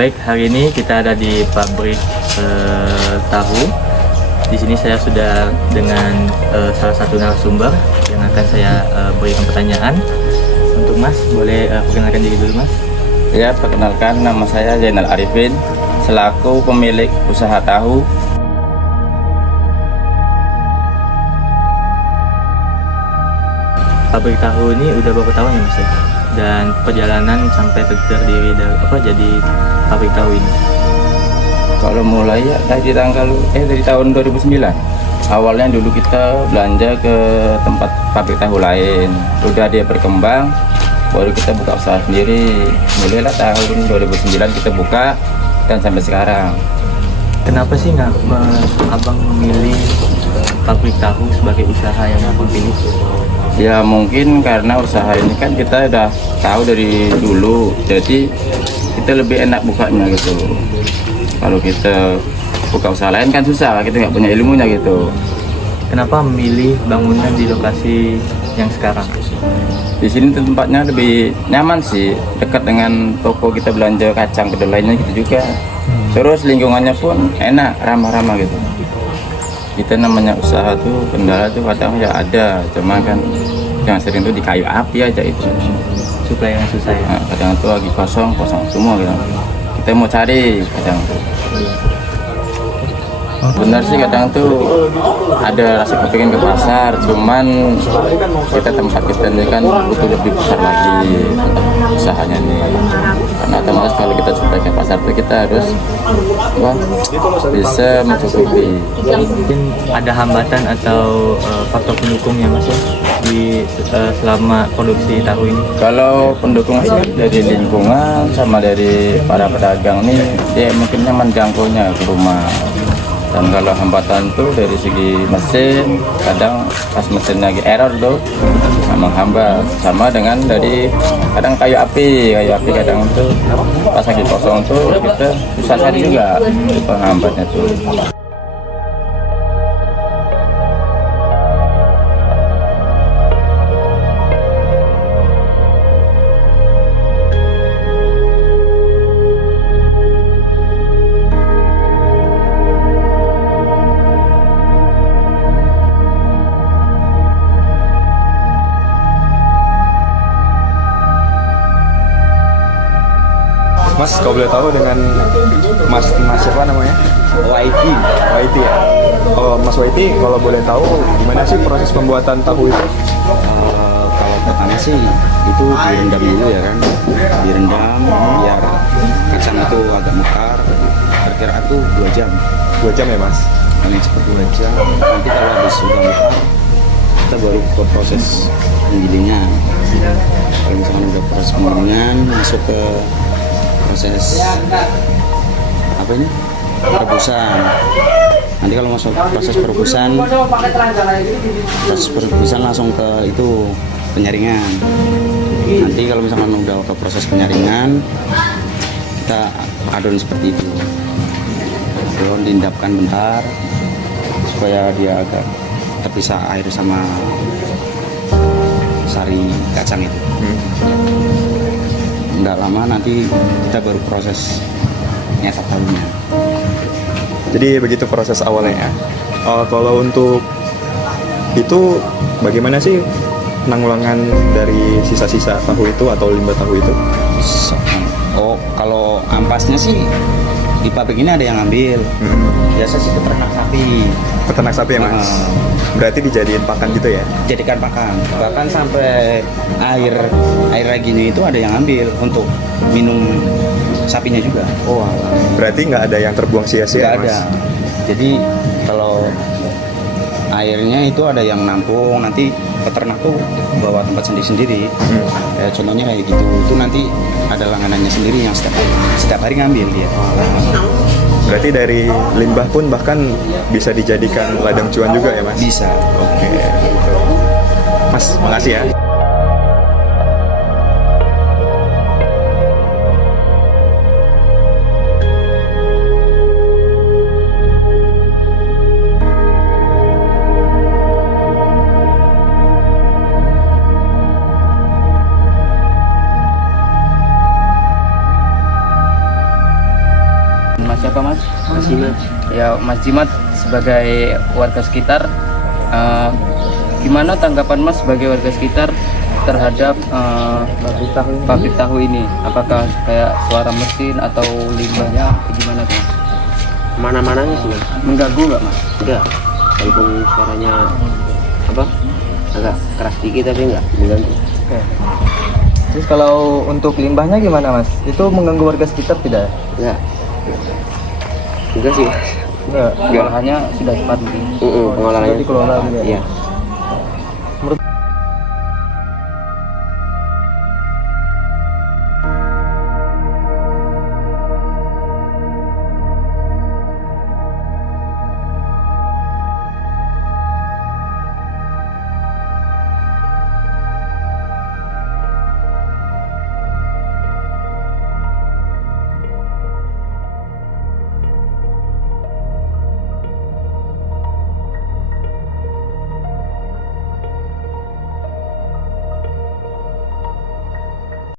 Baik, hari ini kita ada di pabrik tahu. Di sini saya sudah dengan salah satu narasumber yang akan saya berikan pertanyaan. Untuk Mas, boleh perkenalkan diri dulu, Mas? Ya, perkenalkan, nama saya Zainal Arifin, selaku pemilik usaha tahu. Pabrik tahu ini udah berapa tahun ya, Mas ya? Dan perjalanan sampai terdiri dari jadi pabrik tahu ini? Kalau mulai ya dari tahun 2009. Awalnya dulu kita belanja ke tempat pabrik tahu lain. Udah dia berkembang, baru kita buka usaha sendiri. Mulailah tahun 2009 kita buka dan sampai sekarang. Kenapa sih Abang memilih pabrik tahu sebagai usaha yang Abang pilih? Ya mungkin karena usaha ini kan kita udah tahu dari dulu, jadi kita lebih enak bukanya gitu. Kalau kita buka usaha lain kan susah, kita nggak punya ilmunya gitu. Kenapa memilih bangunan di lokasi yang sekarang? Di sini tempatnya lebih nyaman sih, dekat dengan toko kita belanja kacang kedelainya gitu juga. Terus lingkungannya pun enak, ramah-ramah gitu. Kita namanya usaha tuh kendala tuh kadang ya ada, cuma kan yang sering tuh di kayu api aja itu. Suplai yang susah ya? Nah, kadang tuh lagi kosong semua gitu. Kita mau cari kadang tuh. Benar sih kadang tuh ada rasa kepingin ke pasar, cuman tempat kita ini kan butuh lebih besar lagi usahanya nih. Karena otomatis kalau kita supply ke pasar tuh kita harus bisa mencukupi. Mungkin ada hambatan atau faktor pendukung yang masuk di selama produksi tahu ini? Kalau pendukung sih dari lingkungan sama dari para pedagang nih, dia mungkin nyaman jangkaunya ke rumah. Dan kalau hambatan tuh dari segi mesin, kadang pas mesinnya lagi error tuh memang hambat. Sama dengan dari kadang kayu api kadang tuh pas lagi kosong tuh kita susah cari juga itu penghambatnya tuh. Mas, kalau boleh tahu dengan Mas siapa namanya? YT ya. Oh, Mas YT, kalau boleh tahu gimana sih proses pembuatan tahu itu? Kalau pertama sih itu direndam dulu ya kan, direndam biar kacang itu agak mekar. Kira-kira aku 2 jam. 2 jam ya Mas? Paling cepat 2 jam. Nanti kalau habis sudah mekar, kita baru ke proses penggilingan. Kalau misalkan udah proses penggilingan, masuk ke proses perebusan. Nanti kalau masuk proses perebusan langsung ke itu penyaringan. Nanti kalau misalkan udah ke proses penyaringan, kita adon seperti itu, adon diendapkan bentar supaya dia agak terpisah air sama sari kacang itu. Nggak lama nanti kita baru proses nyetak tahunya. Jadi begitu proses awalnya ya. Kalau untuk itu bagaimana sih penanggulangan dari sisa-sisa tahu itu atau limbah tahu itu? Oh, kalau ampasnya sih di pabrik ini ada yang ngambil. Biasa sih peternak sapi. Peternak sapi ya Mas? Berarti dijadiin pakan gitu ya? Jadikan pakan. Bahkan sampai air gini itu ada yang ambil untuk minum sapinya juga. Oh, berarti nggak ada yang terbuang sia-sia Nggak Mas? ada. Jadi kalau airnya itu ada yang nampung, nanti peternak tuh bawa tempat sendiri-sendiri. Ya, contohnya kayak gitu. Itu nanti ada langganannya sendiri yang setiap hari ngambil dia. Berarti dari limbah pun bahkan bisa dijadikan ladang cuan juga ya Mas? Bisa. Oke, gitu. Mas, makasih ya. Jimat. Ya, Mas Jimat sebagai warga sekitar, gimana tanggapan Mas sebagai warga sekitar terhadap pabrik tahu ini? Apakah kayak suara mesin atau limbahnya gimana tuh? Mana-mananya sih Mas. Mengganggu nggak Mas? Enggak. Walaupun suaranya apa? Agak keras dikit tapi enggak mengganggu. Terus kalau untuk limbahnya gimana Mas? Itu mengganggu warga sekitar tidak? Enggak. Enggak sih. Enggak. Pengolahannya sudah cepat mungkin. Pengolahannya Sudah dikelola juga. Iya.